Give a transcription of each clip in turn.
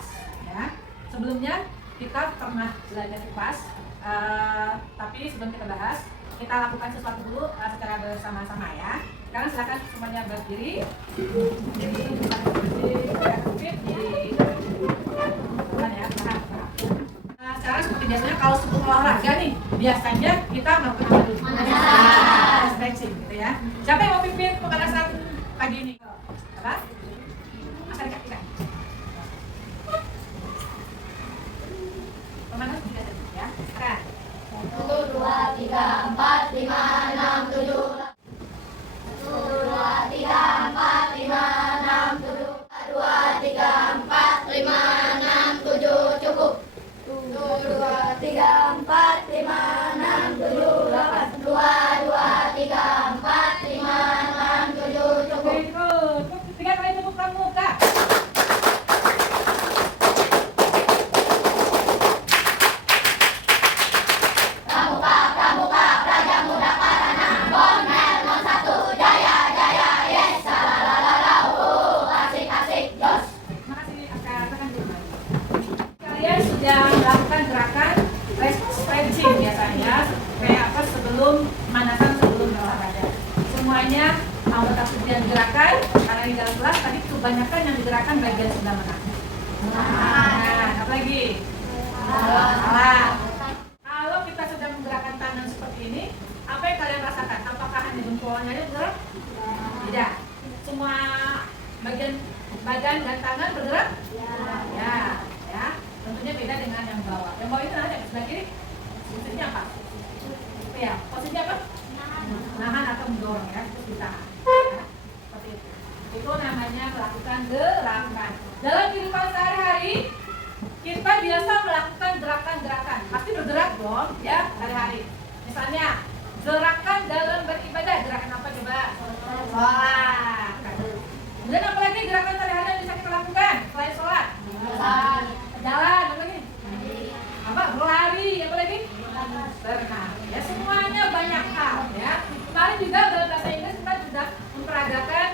kipas. Ya. Sebelumnya kita pernah belajar kipas, tapi sebelum kita bahas, kita lakukan sesuatu dulu secara bersama-sama ya. Sekarang silakan semuanya berdiri. Sekarang seperti biasanya kalau sebelum olahraga nih, biasanya kita melakukan apa dulu? Stretching gitu ya. Siapa yang mau pimpin pemanasan pagi ini? Apa? Asal kaki kan? Pemanasan juga tadi ya. Sekarang 1, 2, 3, 4, 5, 6, 7 1, 2, 3, 4, 5, 6, 7 2, 3, 4, 5, 6, 7 cukup 1, 2, 3, 4, 5, 6, 7, 8 2, 2, 3, 4, 5, 6, 7 cukup. oke, terus 3 kali tepuk pramuka. Pramuka, pramuka, praja muda karana Bonel 01, jaya, jaya, yes Salalala, asik, asik, jos. Makasih, akan dulu. Kalian sudah melakukan gerakan stretching biasanya kayak apa sebelum pemanasan sebelum olahraga. Semuanya anggota tubuh yang digerakkan karena di dalam kelas tadi kebanyakan yang digerakkan bagian sebelah mana? Nah, apa lagi? Kepala. Kalau kita sedang menggerakkan tangan seperti ini, apa yang kalian rasakan? Apakah hanya jempolnya aja bergerak? Tidak. Semua bagian badan dan tangan bergerak? Ya, ya. Tentunya beda dengan yang bawah. Yang bawah itu ada sebelah kiri. Posisinya apa? Ya, posisinya apa? Nahan atau mendorong ya, terus ditahan. Ya, seperti itu. Itu namanya melakukan gerakan. Dalam kehidupan sehari-hari kita biasa melakukan gerakan-gerakan. Pasti bergerak dong, ya, sehari-hari. Misalnya gerakan dalam beribadah. Gerakan apa coba? Sholat. Kemudian apa lagi gerakan sehari-hari yang bisa kita lakukan selain sholat? Jalan, apa lagi? Apa? Berlari, apa lagi? Berenang. Ya semuanya banyak hal ya. Kemarin juga dalam bahasa Inggris kita sudah memperagakan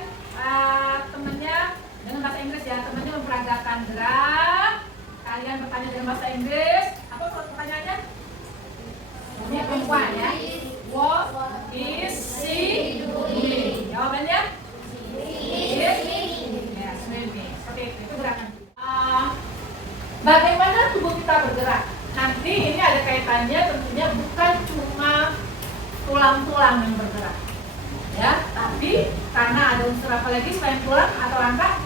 temannya dengan bahasa Inggris ya. Temannya memperagakan gerak. Kalian bertanya dengan bahasa Inggris. Apa pertanyaannya? Ini perempuan ya. What is she doing? Jawabannya? Ya, swimming. Seperti itu. Itu gerakan. Bagaimana tubuh kita bergerak? Nanti ini ada kaitannya tentunya bukan cuma tulang-tulang yang bergerak, ya, tapi karena ada unsur apa lagi selain tulang atau rangka?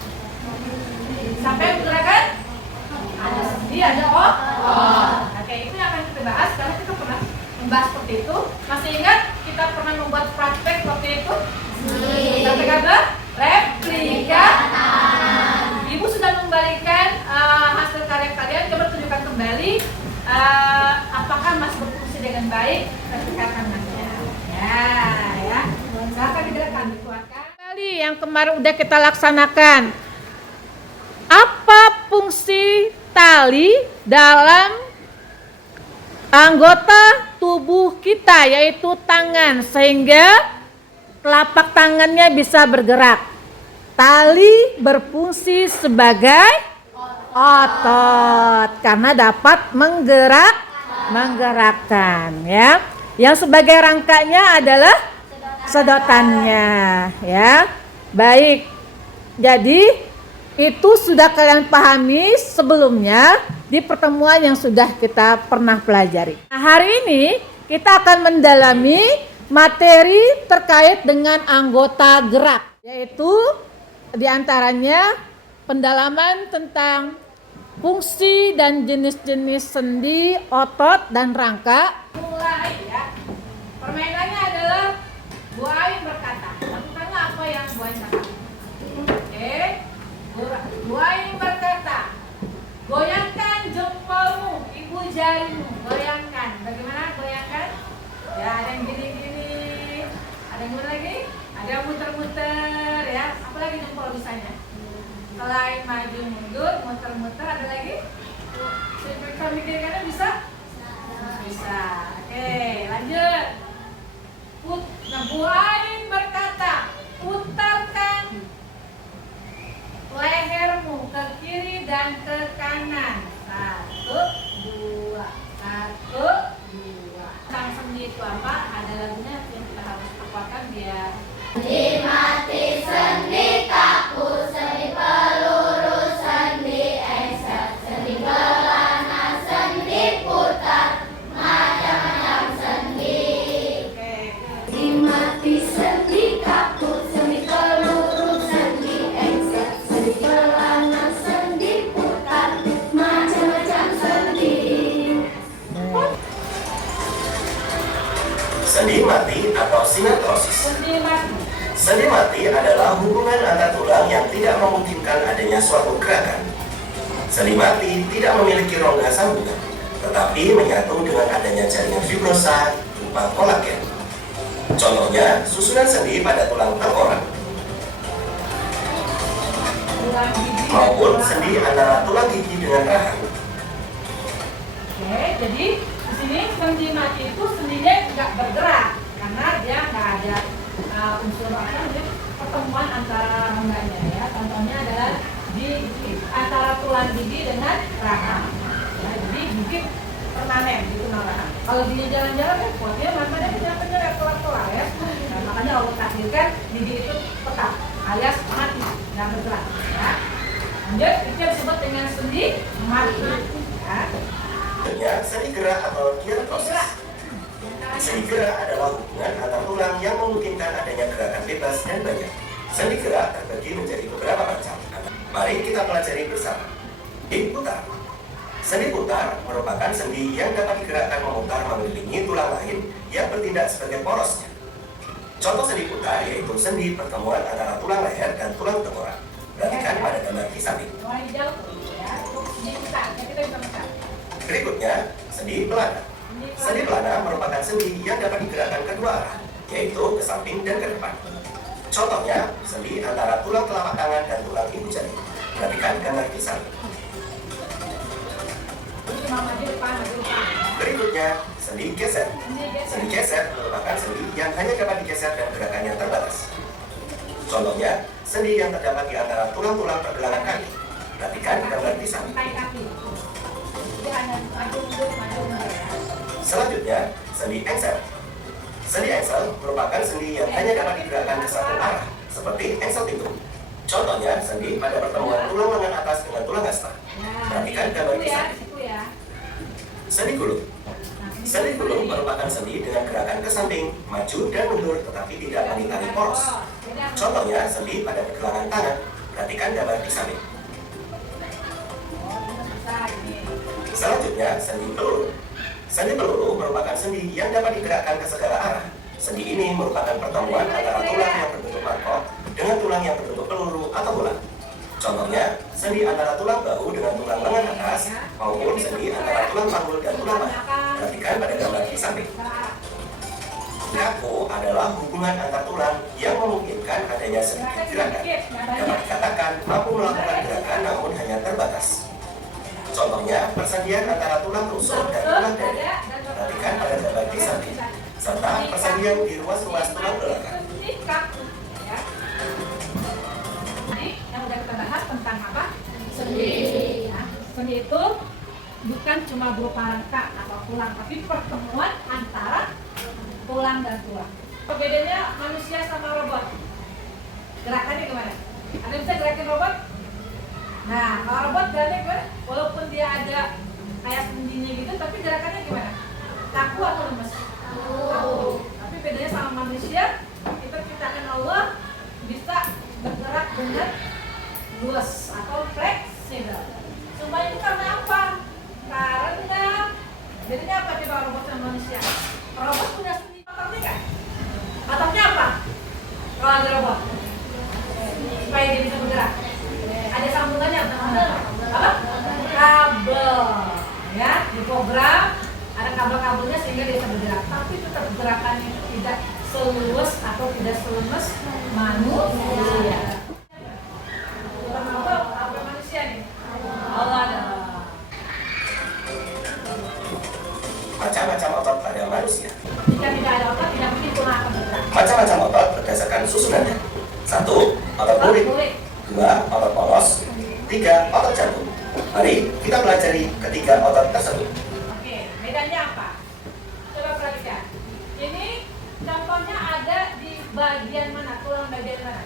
Sampai bergerakan? Ada sendi, ada otot. Oke, itu yang akan kita bahas karena kita pernah membahas seperti itu. Masih ingat kita pernah membuat praktek seperti itu? Praktek apa? Replika. Ibu sudah membalikan hasil karya kalian. Coba tunjukkan kembali apakah masih berfungsi dengan baik. Replika tangannya. Ya. Silakan digerakkan, dikuatkan. Kali yang kemarin udah kita laksanakan. Apa fungsi tali dalam anggota tubuh kita yaitu tangan sehingga telapak tangannya bisa bergerak? Tali berfungsi sebagai otot karena dapat menggerakkan ya. Yang sebagai rangkanya adalah sedotannya ya. Baik. Jadi itu sudah kalian pahami sebelumnya di pertemuan yang sudah kita pernah pelajari. Nah, hari ini kita akan mendalami materi terkait dengan anggota gerak yaitu diantaranya pendalaman tentang fungsi dan jenis-jenis sendi, otot, dan rangka. Mulai ya. Permainannya adalah Bu Ain berkata. Lakukanlah apa yang Bu Ain kata. Oke. Bu Ain berkata, goyangkan jempolmu, ibu jarimu, goyangkan. Bagaimana goyangkan? Ya ada yang gini-gini, ada yang lagi, ada yang muter-muter ya. Apalagi jempol bisanya? Selain maju mundur, muter-muter, ada lagi? Bisa mikir kanan bisa? Bisa. Oke, lanjut. Nah, Bu Ain berkata, putarkan lehermu ke kiri dan ke kanan. Sendi mati atau sinetrosis. Sendi mati. Sendi mati adalah hubungan antar tulang yang tidak memungkinkan adanya suatu gerakan. Sendi mati tidak memiliki rongga sambungan, tetapi menyatu dengan adanya jaringan fibrosa berupa kolagen. Contohnya, susunan sendi pada tulang tengkorak Tulang gigi. maupun sendi antara tulang gigi dengan rahang. Oke, jadi di sini sendi mati itu sendinya nggak bergerak karena dia nggak ada unsur apa namanya pertemuan antara rongganya ya. Contohnya adalah di antara tulang gigi dengan rahang. Ya, jadi gigi permanen di tulang rahang. Kalau dia jalan-jalan kan kuatnya mana dia penyerap pelan-pelan ya. Nah, makanya Allah takdirkan gigi itu tetap alias mati nggak bergerak. Ya. Lanjut, itu yang disebut dengan sendi mati. Ya. Sebenarnya, sendi gerak atau diatrosis. Sendi gerak adalah hubungan antar tulang yang memungkinkan adanya gerakan bebas dan banyak. Sendi gerak terbagi menjadi beberapa macam. Mari kita pelajari bersama. Sendi putar. Sendi putar merupakan sendi yang dapat digerakkan memutar mengelilingi tulang lain yang bertindak sebagai porosnya. Contoh sendi putar yaitu sendi pertemuan antara tulang leher dan tulang tengkorak. Perhatikan pada gambar di samping. Warna hijau ya, sendi putar, ya kita bisa putar. Berikutnya, sendi pelana. Sendi pelana merupakan sendi yang dapat digerakkan kedua arah, yaitu ke samping dan ke depan. Contohnya, sendi antara tulang telapak tangan dan tulang ibu jari. Perhatikan gambar di samping. Ini cuma maju depan, maju depan. Berikutnya, sendi geser. Sendi geser. Sendi geser merupakan sendi yang hanya dapat digeser dan gerakannya terbatas. Contohnya, sendi yang terdapat di antara tulang-tulang pergelangan kaki. Perhatikan gambar di samping. Tai kaki. Jadi hanya maju mundur ya. Selanjutnya, sendi engsel. Sendi engsel merupakan sendi yang hanya dapat digerakkan ke satu arah, seperti engsel pintu. Contohnya, sendi pada pertemuan tulang lengan atas dengan tulang hasta. Perhatikan gambar di samping. Situ ya. Sendi gulung. Sendi gulung merupakan sendi dengan gerakan ke samping, maju dan mundur, tetapi tidak melingkari poros. Contohnya, sendi pada pergelangan tangan. Perhatikan gambar di samping. Selanjutnya, sendi peluru. Sendi peluru merupakan sendi yang dapat digerakkan ke segala arah. Sendi ini merupakan pertemuan antara tulang yang berbentuk mangkok dengan tulang yang berbentuk peluru atau bola. Contohnya, sendi antara tulang bahu dengan tulang lengan atas maupun sendi antara tulang panggul dan tulang paha. Perhatikan pada gambar di samping. Kaku adalah hubungan antar tulang yang memungkinkan adanya sedikit gerakan. Dapat dikatakan mampu melakukan gerakan namun hanya terbatas. Contohnya, persendian antara tulang rusuk dan tulang dada. Perhatikan pada gambar di samping. Serta persendian di ruas-ruas tulang belakang. Ini kaku ya. Jadi yang udah kita bahas tentang apa? Sendi. Nah, sendi itu bukan cuma berupa rangka atau tulang, tapi pertemuan antara tulang dan tulang. Bedanya manusia sama robot. Gerakannya gimana? Ada yang bisa gerakin robot? Nah, kalau robot gerakannya gimana? Walaupun dia ada kayak sendinya gitu, tapi gerakannya gimana? Kaku atau lemes? Kaku. Tapi bedanya sama manusia, kita ciptakan Allah bisa bergerak dengan luas atau fleksibel. Semua itu karena apa? Karena jadinya apa coba robot sama manusia? Robot punya sendi ototnya kan? Ototnya apa? Kalau ada robot supaya dia bisa bergerak. Ada sambungannya apa? Kabel, ya, di program ada kabel-kabelnya sehingga dia bisa bergerak. Tapi tetap gerakannya itu tidak seluas atau tidak selemes manusia. Terutama apa manusia nih? Allah ada. Macam-macam otot pada manusia. Jika tidak ada otot, tidak mungkin tulang akan bergerak. Macam-macam otot berdasarkan susunannya. 1. Otot kulit. 2. Otot polos. 3. Otot jantung. Mari kita pelajari ketiga otot tersebut. Oke, bedanya apa? Coba perhatikan. Ini contohnya ada di bagian mana? Tulang bagian mana?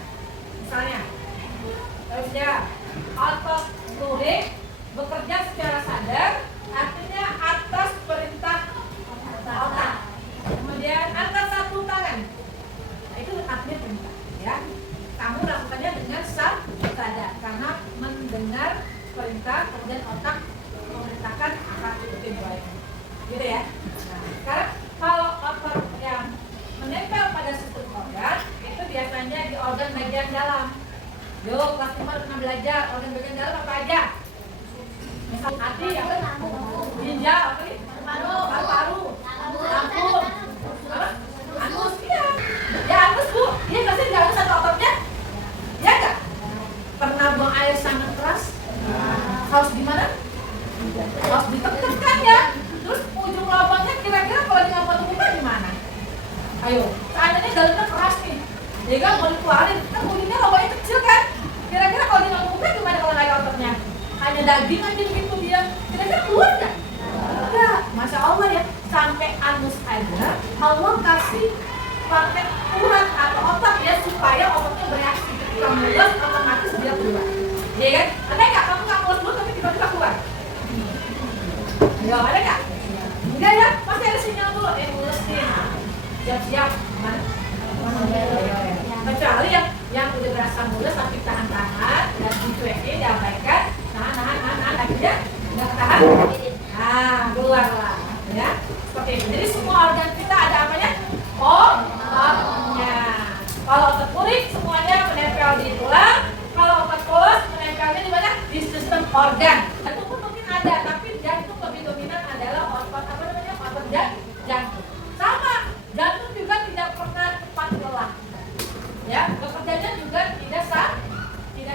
Misalnya, terusnya otot kulit bekerja secara sadar, artinya atas perintah otak. Kemudian angkat satu tangan. Nah, itu artinya perintah, ya. Kamu lakukannya dengan sadar karena mendengar perintah, kemudian otak memerintahkan akan ikutin baik. Gitu ya. Nah, sekarang kalau otot yang pernah belajar organ bagian dalam apa aja? Misal hati, apa? Ginjal, apa nih? Paru-paru, lambung, apa? Anus, iya. Ya anus bu, iya nggak sih? Nggak anus atau ototnya? Iya nggak? Pernah buang air sangat keras? Harus gimana? Harus ditekan ya. Terus ujung lubangnya kira-kira kalau di lubang muka gimana? Ayo, seandainya dalamnya keras nih, jadi kan mau dikeluarin, kan ujungnya lubangnya kecil kan? Kira-kira kalau di lubang muka gimana kalau nggak ada ototnya? Hanya daging aja gitu dia, kira-kira keluar nggak? Enggak, Masya Allah ya, sampai anus aja Allah kasih pakai urat atau otot ya supaya ototnya bereaksi ketika mules otomatis dia keluar. Iya kan? Ada nggak kamu nggak mules dulu tapi tiba-tiba keluar? Ayo, ada nggak? Enggak ya, pasti ada sinyal dulu. Mules nih. Siap-siap. Mana? Kecuali yang udah berasa mules tapi tahan-tahan dan dicuekin, diabaikan, nahan, akhirnya nggak tahan. Nah, keluarlah, ya. Seperti itu. Jadi semua organ kita ada apanya? Ototnya. Kalau otot puring semuanya menempel di tulang. Kalau otot polos menempelnya di mana? Di sistem organ. Itu pun mungkin ada, tapi jantung lebih dominan adalah otot apa namanya? Otot jantung. Sama, jantung juga tidak pernah cepat lelah. Ya, bekerjanya juga tidak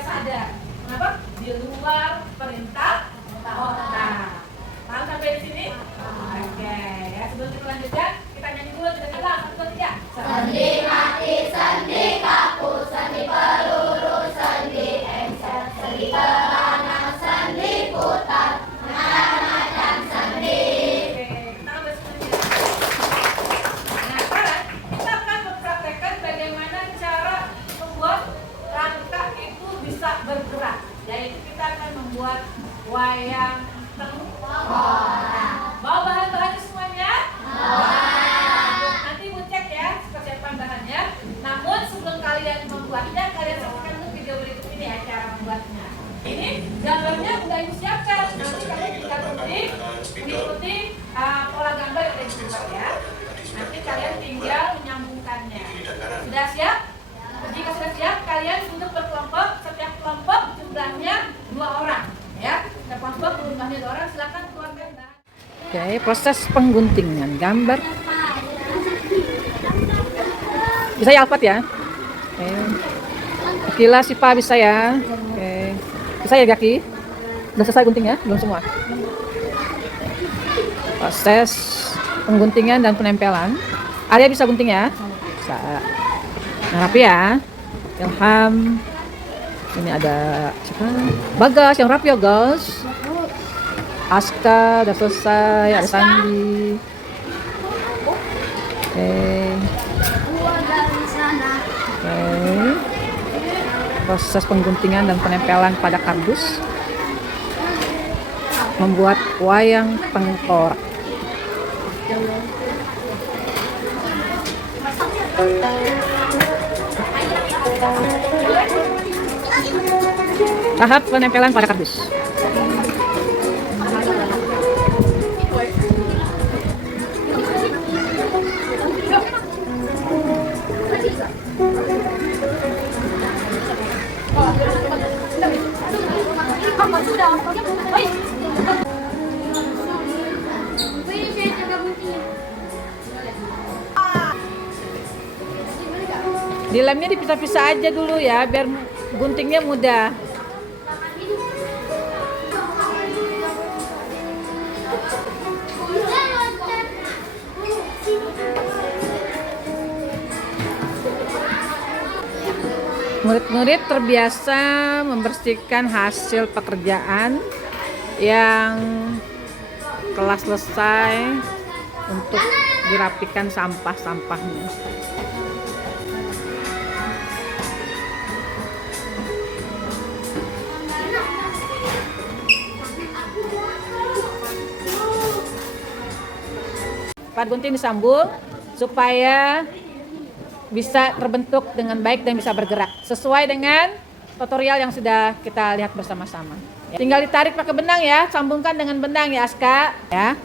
sadar. Kenapa? Di luar perintah otak. Paham sampai di sini? Oke, ya sebelum kita lanjutkan, kita nyanyi dulu kita coba 1, 2, 3. Sendi mati, sendi kaku, sendi peluru, sendi engsel, sendi kelana, sendi putar, macam sendi. Oke, kita ambil semuanya. Nah, sekarang kita akan mempraktekkan bagaimana cara membuat rangka itu bisa bergerak. Yaitu kita akan membuat wayang tengkorak. Bawa bahan-bahannya semuanya? Nanti Bu cek ya kesiapan bahannya. Namun sebelum kalian membuatnya, kalian saksikan dulu video berikut ini ya cara membuatnya. Ini gambarnya udah Ibu siapkan. Nanti kalian tinggal mengikuti pola gambar yang udah dibuat ya. Nanti kalian tinggal menyambungkannya. Sudah siap? Jika sudah siap, kalian duduk berkelompok. Setiap kelompok jumlahnya 2 orang. Ya, setiap kelompok jumlahnya 2 orang. Silakan keluarkan bahan. Oke, proses pengguntingan gambar. Bisa ya Alfat ya? Oke. Kila Sipa bisa ya? Oke. Bisa ya Gaki? Udah selesai guntingnya? Belum semua? Proses pengguntingan dan penempelan. Arya bisa gunting ya? Bisa. Nah, rapi ya. Ilham. Ini ada siapa? Bagas yang rapi ya guys. Aska udah selesai, ada Sandi. Oke. Proses pengguntingan dan penempelan pada kardus membuat wayang tengkorak. Tahap penempelan pada kardus. Dilemnya dipisah-pisah aja dulu ya, biar guntingnya mudah. Murid-murid terbiasa membersihkan hasil pekerjaan yang telah selesai untuk dirapikan sampah-sampahnya. Part gunting disambung supaya bisa terbentuk dengan baik dan bisa bergerak sesuai dengan tutorial yang sudah kita lihat bersama-sama. Tinggal ditarik pakai benang ya, sambungkan dengan benang ya Aska, ya.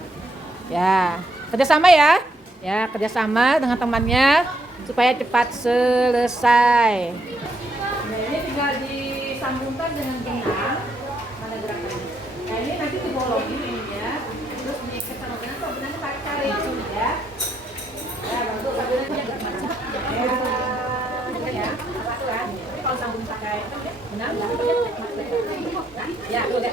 Ya, kerjasama ya. Ya, kerjasama dengan temannya supaya cepat selesai. Nah, ini tinggal di disambungkan dengan benang. Mana gerakannya? Nah ini nanti dibolongin ini ya. Terus diikat sama benang. Kalau benangnya tarik-tarik sini ya. Ya baru benangnya agak macam. Ya, kan? Tapi kalau sambung pakai benang, ya udah.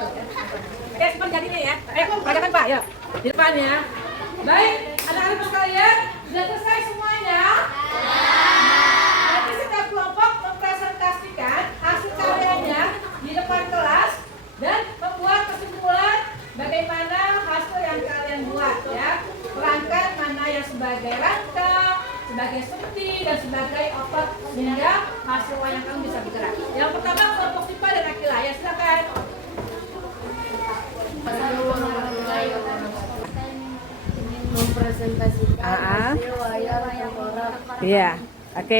Oke, seperti jadinya ya. Peragakan Pak, ya. Di depannya. Baik, anak-anak sekalian, sudah selesai semuanya? Nanti setiap kelompok mempresentasikan hasil karyanya di depan kelas dan membuat kesimpulan bagaimana hasil yang kalian buat ya. Perangkat mana yang sebagai rangka, sebagai sendi dan sebagai otot sehingga hasil wayang kamu bisa bergerak. Yang pertama kelompok Sipa dan Akila ya, silakan. Mempresentasikan hasil wayang tengkorak. Iya. Oke.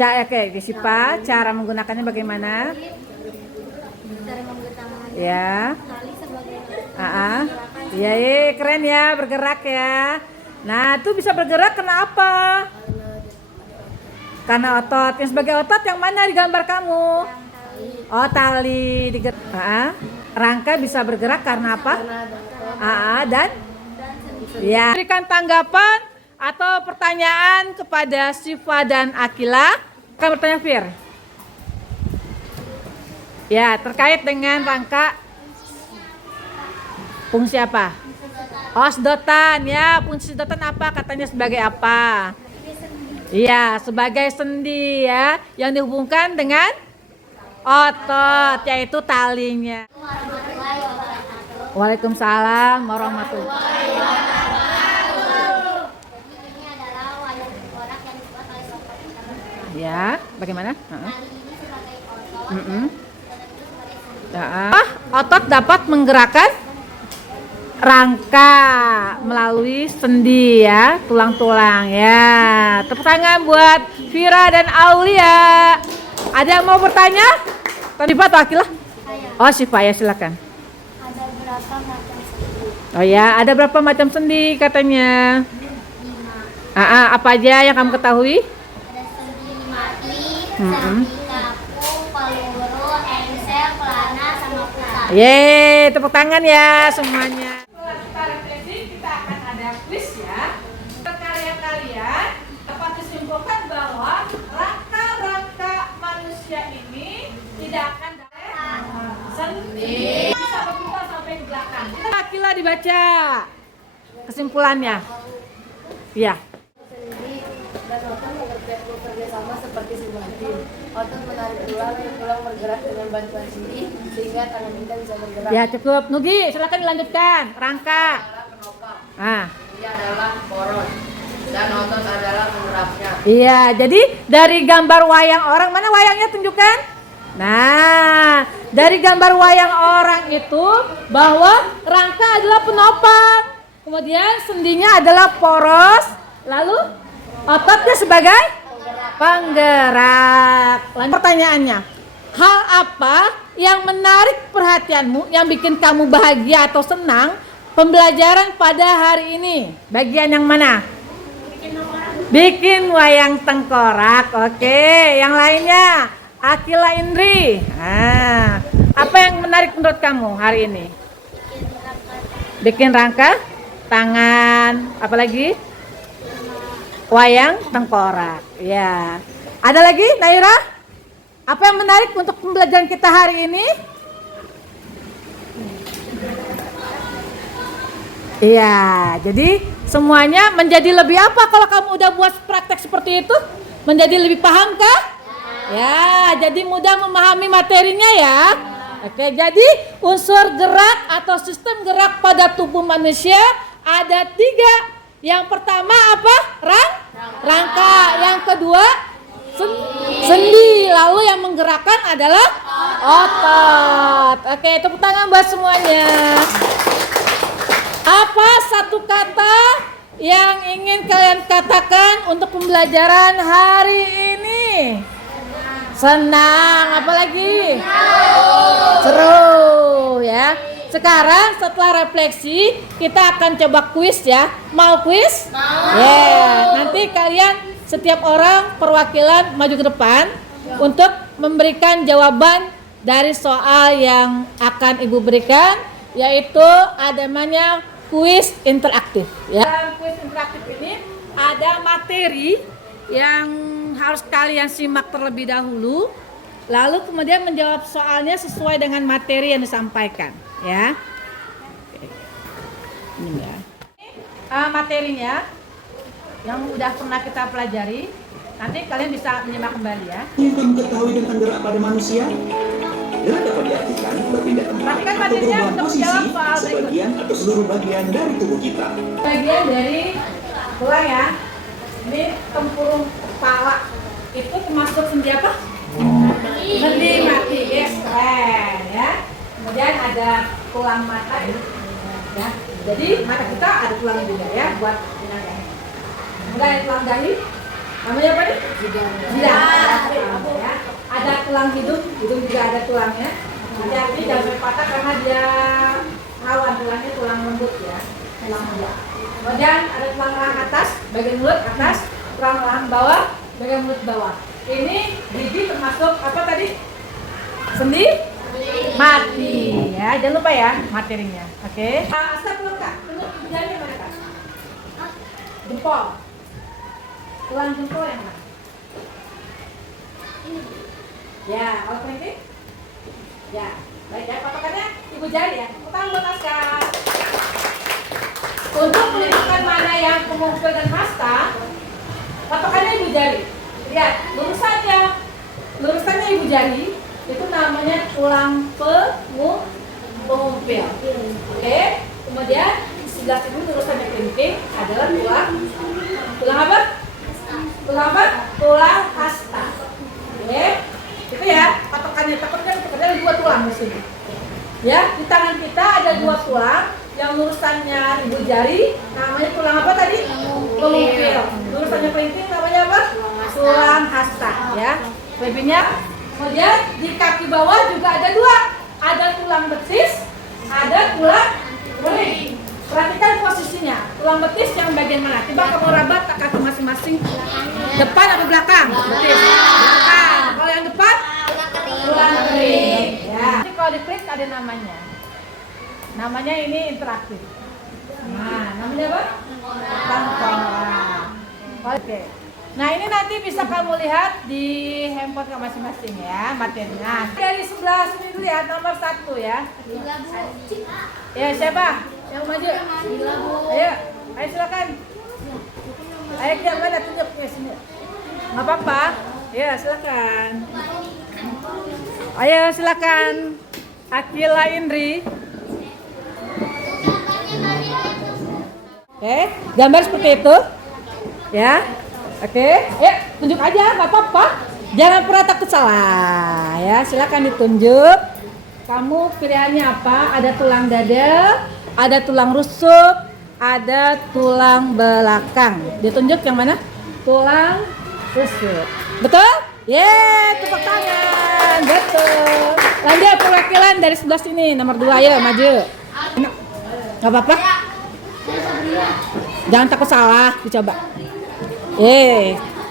Oke, Sipa, cara menggunakannya bagaimana? Cara menggunakan Ya. tali sebagai Iya, keren ya, bergerak ya. Nah, itu bisa bergerak kenapa? Karena otot. Yang sebagai otot yang mana di gambar kamu? Oh, tali. Rangka bisa bergerak karena apa? Dan ya. Berikan tanggapan atau pertanyaan kepada Siva dan Akila. Kamu bertanya, Fir? Ya, terkait dengan rangka fungsi apa? Oh, sedotan ya. Fungsi sedotan apa? Katanya sebagai apa? Iya, sebagai sendi ya, yang dihubungkan dengan otot, yaitu talinya. Waalaikumsalam warahmatullahi wabarakatuh. Ini adalah wayang tengkorak yang dibuat oleh seorang kita. Ya, bagaimana? Tali ini sebagai otot, dan itu sebagai sendi. Otot dapat menggerakkan rangka melalui sendi ya, tulang-tulang ya. Tepuk tangan buat Vira dan Aulia. Ada yang mau bertanya? Siapa atau Akila? Oh, Siva ya, silakan. Ada berapa macam sendi? Oh ya, ada berapa macam sendi katanya? 5. Apa aja yang kamu ketahui? Ada sendi mati, sendi kapu, peluru, engsel, pelana, sama putar. Yeay, tepuk tangan ya semuanya. Setelah kita refleksi, kita akan ada quiz ya. Karya kalian dapat disimpulkan bahwa rangka-rangka manusia ini tidak akan dari sendi. Bisa berputar sampai ke belakang. Akila dibaca kesimpulannya. Iya. Sendi dan otot bekerja sama seperti sebuah tim. Otot menarik tulang bergerak dengan bantuan sendi sehingga tangan kita bisa bergerak. Ya cukup. Nugi, silakan dilanjutkan. Rangka. Dia adalah poros dan otot adalah penggeraknya. Iya, jadi dari gambar wayang orang, mana wayangnya tunjukkan? Nah, dari gambar wayang orang itu bahwa rangka adalah penopang, kemudian sendinya adalah poros, lalu ototnya sebagai penggerak. Lanjut pertanyaannya, hal apa yang menarik perhatianmu, yang bikin kamu bahagia atau senang pembelajaran pada hari ini? Bagian yang mana? Bikin wayang tengkorak. Oke, yang lainnya Akila Indri. Apa yang menarik menurut kamu hari ini? Bikin rangka, tangan, apalagi? Wayang tengkorak. Ya. Ada lagi, Naira? Apa yang menarik untuk pembelajaran kita hari ini? Iya, jadi semuanya menjadi lebih apa kalau kamu udah buat praktek seperti itu? Menjadi lebih paham kah? Ya, jadi mudah memahami materinya ya. Oke, jadi unsur gerak atau sistem gerak pada tubuh manusia ada 3. Yang pertama apa? Rangka. Yang kedua sendi. Lalu yang menggerakkan adalah otot. Oke, tepuk tangan buat semuanya. Apa satu kata yang ingin kalian katakan untuk pembelajaran hari ini? Senang, apalagi? Seru ya. Sekarang setelah refleksi kita akan coba kuis ya. Mau kuis? Mau. Nanti kalian setiap orang perwakilan maju ke depan untuk memberikan jawaban dari soal yang akan Ibu berikan, yaitu ada namanya kuis interaktif. Ya. Dalam kuis interaktif ini ada materi yang harus kalian simak terlebih dahulu, lalu kemudian menjawab soalnya sesuai dengan materi yang disampaikan. Ya. Ini ya. Materinya yang udah pernah kita pelajari, nanti kalian bisa menyimak kembali ya. Yang kamu ketahui tentang gerak pada manusia? Gerak dapat diartikan berpindah tempat Perhatikan atau materinya berubah untuk posisi menjawab soal berikut. sebagian atau seluruh bagian dari tubuh kita. Bagian dari tulang ya. Ini tempurung kepala. Itu termasuk sendi apa? Sendi mati. Yes, keren ya. Kemudian ada tulang mata ini. Ya. Jadi mata kita ada tulang juga ya buat penyangga. Kemudian ada tulang dahi. Namanya apa nih? Bidang. Ya. Ada tulang hidung juga ada tulangnya. Hati-hati jangan sampai patah karena dia rawan, tulangnya tulang lembut ya, tulang muda. Kemudian ada tulang rahang atas, bagian mulut atas, tulang rahang bawah, bagian mulut bawah. Ini gigi termasuk apa tadi? Sendi mati ya, jangan lupa ya materinya. Oke. Asap pelengkap, peluk jari mana Kak? Jempol. Tulang jempol yang mana? Ya, kalau kelingking? Ya, baik ya, patokannya ibu jari ya. Petang buat Askar. Untuk menentukan mana yang pengumpul dan hasta, patokannya ibu jari. Lihat, lurusannya ibu jari itu namanya tulang pengumpil. Oke, kemudian di sebelah sini lurusannya kelingking adalah tulang apa? Tulang hasta. Oke, itu ya patokannya. Takutnya ada dua tulang di sini. Ya, di tangan kita ada dua tulang. Yang lurusannya ibu jari namanya tulang apa tadi? Pengumpil. Lurusannya kelingking namanya apa? Tulang hasta. Ya, lebihnya. Kemudian di kaki bawah juga ada dua. Ada tulang betis, ada tulang beling. Perhatikan posisinya. Tulang betis yang bagian mana? Coba kamu rabat kaki masing-masing. Depan atau belakang? Betis. Belakang. Kalau yang depan? Tulang beling. Ya. Jadi kalau diklik ada namanya. Namanya ini interaktif. Nah, namanya apa? Tengkorak. Oke. Nah, ini nanti bisa kamu lihat di handphone kamu masing-masing ya materinya. Dari sebelah sini dulu ya, nomor 1 ya. Ya, siapa? Yang maju? Ayo, ayo silakan. Ayo yang mana tunjuk ke sini. Nggak apa-apa. Ya, silakan. Ayo silakan. Akila Indri. Oke, gambar seperti itu. Ya. Oke, tunjuk aja, nggak apa-apa. Jangan pernah takut salah. Ya, silakan ditunjuk. Kamu pilihannya apa? Ada tulang dada, ada tulang rusuk, ada tulang belakang. Ditunjuk yang mana? Tulang rusuk. Betul? Yeay, tepuk tangan. Betul. Lanjut perwakilan dari sebelah sini, nomor 2 ya, maju. Nggak apa-apa. Jangan takut salah, dicoba.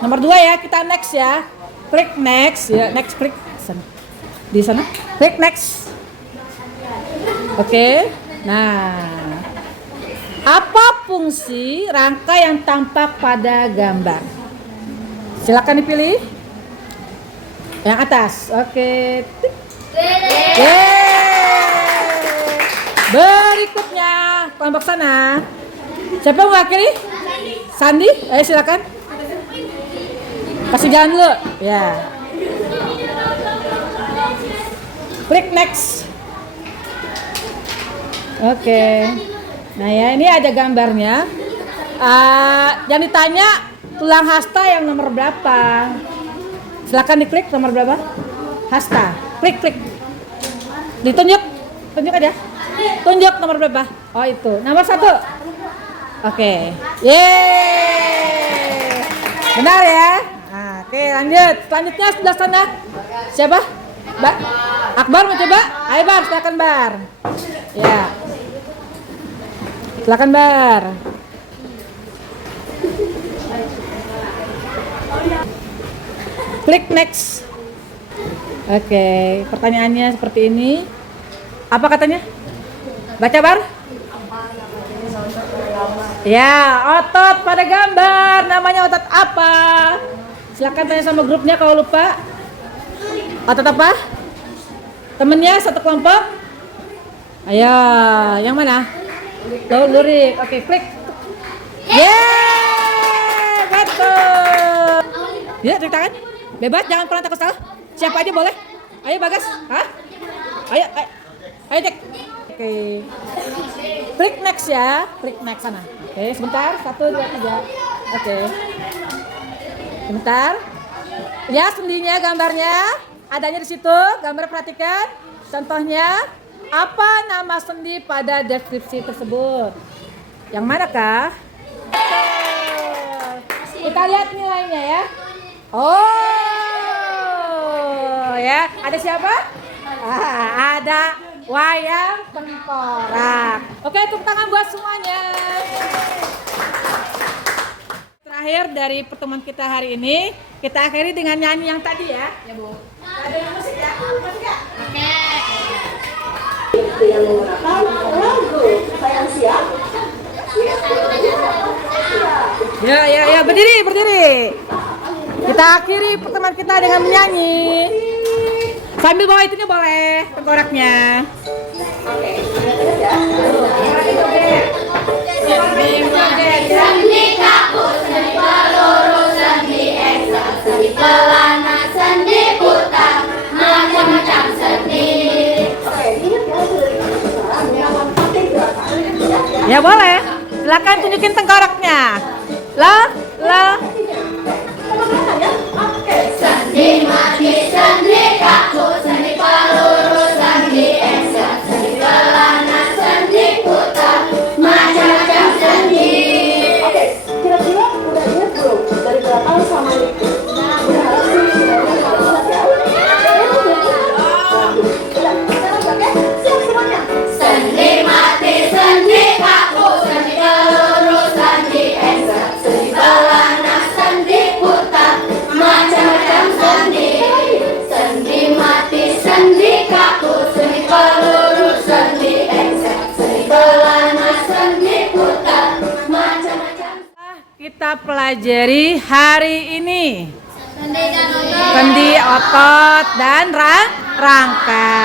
Nomor 2 ya, kita next ya. Klik next ya, next klik di sana. Klik next. Oke. Nah, apa fungsi rangka yang tampak pada gambar? Silakan dipilih. Yang atas. Oke. Berikutnya kelompok sana. Siapa yang mewakili? Sandi. Ayo silakan. Kasih jalan dulu. Ya. Klik next. Oke. Nah ya, ini ada gambarnya. Yang ditanya tulang hasta yang nomor berapa? Silakan diklik nomor berapa? Hasta. Klik. Ditunjuk. Tunjuk aja. Tunjuk nomor berapa? Oh itu. Nomor 1. Oke. Yeay. Benar ya? Nah, oke, lanjut. Selanjutnya sebelah sana. Siapa? Akbar mau coba? Ayo Bar, silakan Bar. Ya. Silakan Bar. Klik next. Oke, pertanyaannya seperti ini. Apa katanya? Baca Bar? Ya, otot pada gambar. Namanya otot apa? Silakan tanya sama grupnya kalau lupa. Otot apa? Temennya satu kelompok? Ayo, yang mana? Lurik. Oke, klik. Yeay, betul. Ya, tepuk tangan. Bebas, jangan pernah takut salah. Siapa aja boleh. Ayo Bagas. Hah? Ayo cek. Oke. Klik next ya. Klik next sana. Oke, sebentar. 1, 2, 3. Oke. Sebentar. Ya, sendinya gambarnya. Adanya di situ. Gambar perhatikan. Contohnya, apa nama sendi pada deskripsi tersebut? Yang manakah? Kita lihat nilainya ya. Oh, ya. Ada siapa? Ada wayang tengkorak. Oke, tepuk tangan buat semuanya. Terakhir dari pertemuan kita hari ini, kita akhiri dengan nyanyi yang tadi ya. Ya, Bu. Ada yang musik ya? Musik ya? Oke. Yang menggunakan lagu Sayang Siap. Ya, berdiri. Kita akhiri pertemuan kita dengan menyanyi. Sambil bawa itunya boleh, tengkoraknya. Sendi kaku, sendi peluru, sendi eksa, sendi pelana, sendi putar, macam-macam sendi. Ya boleh. Silakan tunjukin tengkoraknya. Sendi mati, sendi kaku, sendi peluru, sendi eksa, sendi pelana, sendi putar, macam-macam sendi. Oke, kira-kira udah ingat belum dari belakang sama itu? Berharap sih sudah ingat ya. Udah, sekarang pakai siap semuanya. Sendi mati, sendi kaku, sendi peluru, sendi eksa, sendi pelana, sendi putar, macam-macam sendi. Sendi mati, sendi kaku, sendi peluru, sendi eksa, sendi pelana, sendi putar, macam-macam. Kita pelajari hari ini Sendi dan otot. sendi, otot, dan rangka.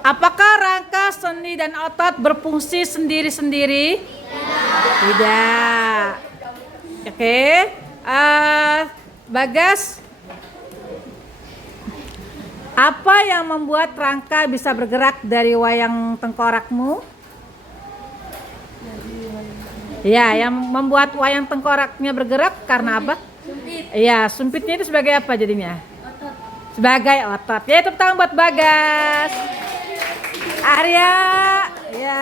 Apakah rangka, sendi, dan otot berfungsi sendiri-sendiri? Tidak. Oke. Bagas, apa yang membuat rangka bisa bergerak dari wayang tengkorakmu? Ya, yang membuat wayang tengkoraknya bergerak karena apa? Iya, sumpitnya itu sebagai apa jadinya? Sebagai otot. Ya, tepuk tangan buat Bagas. Arya,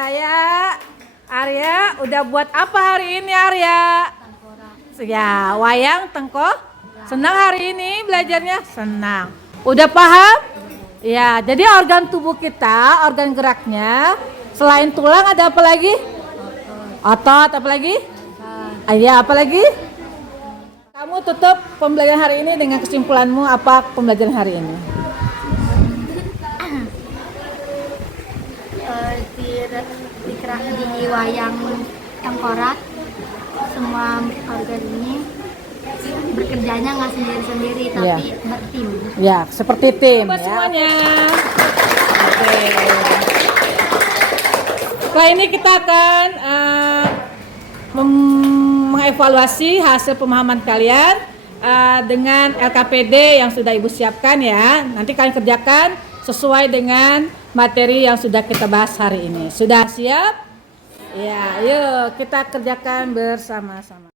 ya. Arya, udah buat apa hari ini Arya? Ya, wayang tengkorak. Senang hari ini belajarnya? Senang. Udah paham? Ya, jadi organ tubuh kita, organ geraknya, selain tulang ada apa lagi? Otot, apa lagi? Ya, apa lagi? Kamu tutup pembelajaran hari ini dengan kesimpulanmu apa pembelajaran hari ini? Di wayang tengkorak semua organ ini bekerjanya nggak sendiri-sendiri tapi bertim. Ya, seperti tim ya. Semuanya. Oke. Setelah ini kita akan mengevaluasi hasil pemahaman kalian dengan LKPD yang sudah Ibu siapkan ya. Nanti kalian kerjakan sesuai dengan materi yang sudah kita bahas hari ini. Sudah siap? Ya, yuk kita kerjakan bersama-sama.